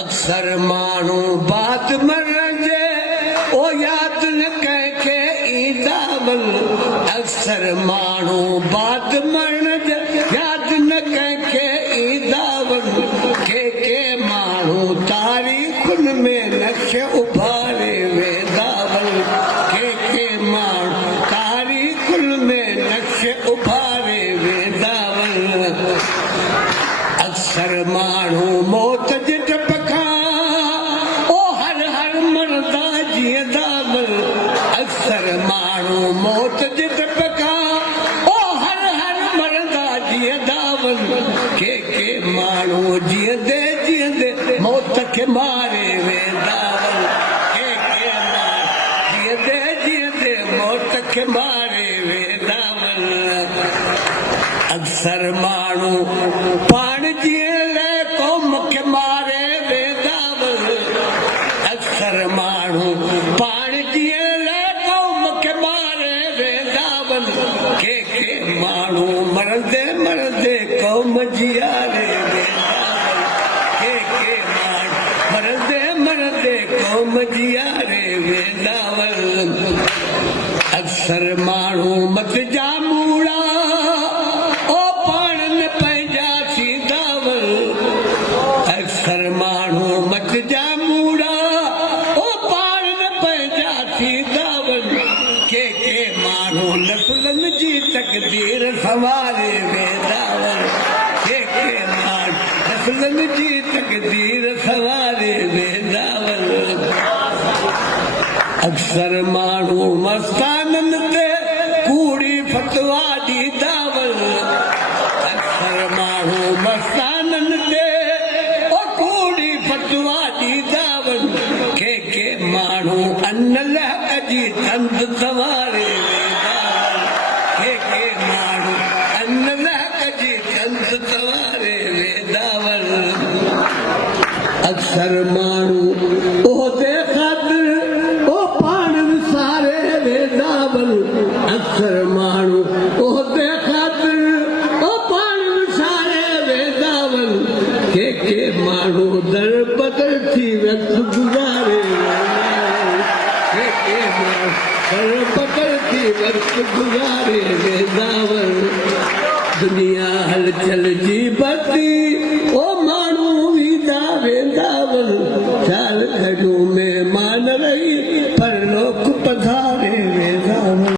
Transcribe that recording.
अक्सर मानू बात मरजे ओ याद न कंहिंखे ईंदा बल अक्सर मानू बात मरजे याद न कंहिंखे ईंदा बल के मानू तारीख़ुन में नक्श उभारे वेंदा बल के मानू तारीख़ुन में नक्श उभारे वेंदा बल अक्सर मानू मौत जे डप अक्सर मानू मौत जे डप खां ओ हर मरंदा जीअंदा के मानू जीअंदे जीअंदे मौत खे मारे वेंदा के जीअंदे जीअंदे मौत खे मारे वेंदा अक्सर मानू पाण जीअण लाइ क़ौम खे मारे वेंदा अक्सर मानू पाण जीअण के मानू मरंदे मरंदे क़ौम जियारे के मानू मरंदे मरंदे क़ौम जियारे वेंदावल अक्सर मानू मत जा मूड़ा ओ पाण न पंहिंजा थींदावल अक्सर मानू मत जा मूड़ा ओ पाण न पंहिंजा थींदावल के मानू नसुलन जी तकदीर सवारे वेंदावल के मानू नसुलन जी तकदीर सवारे वेंदावल अक्सर मानू मस्तानन ते कूड़ी फतवा ॾींदावल अक्सर मानू मस्तानन ते ओ कूड़ी फतवा ॾींदावल के मानू अन लहक जी तंद सवारे अक्सर मानू ओहदे ख़ातिर ओ पाण विसारे वेंदावल अक्सर मानू ओहदे ख़ातिर ओ पाण विसारे वेंदावल के मानू दर बदल थी वक़्त गुज़ारे के मानू दर बदल थी वक़्त गुज़ारे वेंदावल दुनिया हलचल